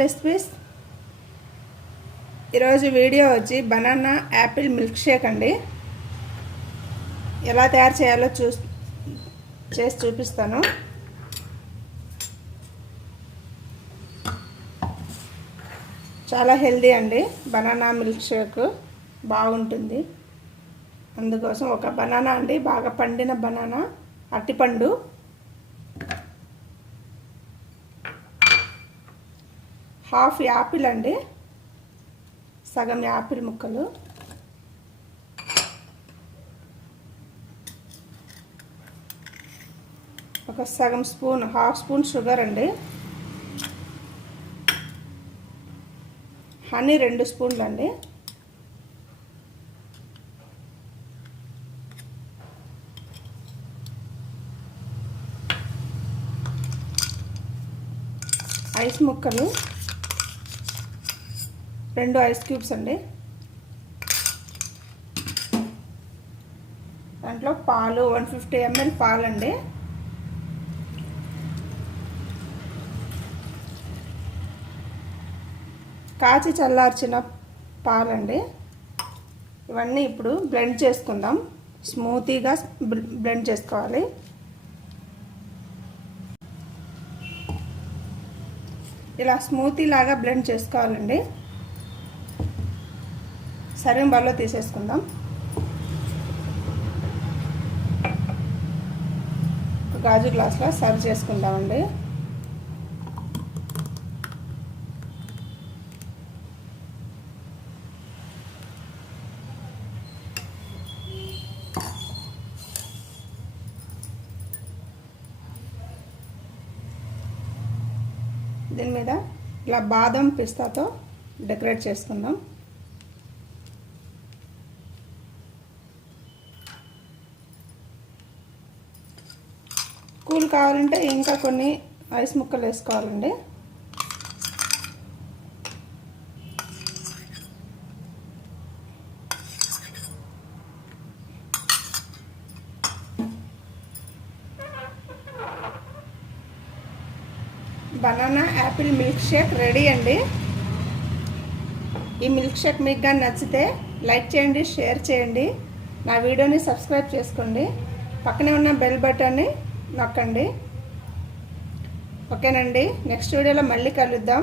Recipes. ఈరోజు video వచ్చి banana Apple milk shake అండి. ఎలా తయారు చేయాలో చేసి చూపిస్తాను. చాలా హెల్దీ అండి. బనానా మిల్క్ షేక్ బాగుంటుంది. అందుకోసం ఒక బనానా అండి, బాగా పండిన బనానా, అరటిపండు, హాఫ్ యాపిల్ అండి, సగం యాపిల్ ముక్కలు, ఒక సగం స్పూన్, హాఫ్ స్పూన్ షుగర్ అండి, హనీ 2 స్పూన్లు అండి, ఐస్ ముక్కలు 2 ఐస్ క్యూబ్స్ అండి, దాంట్లో పాలు 150 ml పాలండి, కాచి చల్లార్చిన పాలండి. ఇవన్నీ ఇప్పుడు బ్లెండ్ చేసుకుందాం. స్మూతీగా బ్లెండ్ చేసుకోవాలి. ఇలా స్మూతీ లాగా బ్లెండ్ చేసుకోవాలండి. సర్వింగ్ బౌల్లో తీసేసుకుందాం. ఒక గాజు గ్లాస్లో సర్వ్ చేసుకుందామండి. దీని మీద ఇలా బాదం పిస్తాతో డెకరేట్ చేసుకుందాం. కూల్ కావాలంటే ఇంకా కొన్ని ఐస్ ముక్కలు వేసుకోవాలండి. Banana Apple milk shake ready అండి. ఈ మిల్క్ షేక్ మీకు కానీ నచ్చితే లైక్ చేయండి, షేర్ చేయండి, నా వీడియోని సబ్స్క్రైబ్ చేసుకోండి, పక్కనే ఉన్న బెల్ బటన్ని నొక్కండి. ఓకేనండి, నెక్స్ట్ వీడియోలో మళ్ళీ కలుద్దాం.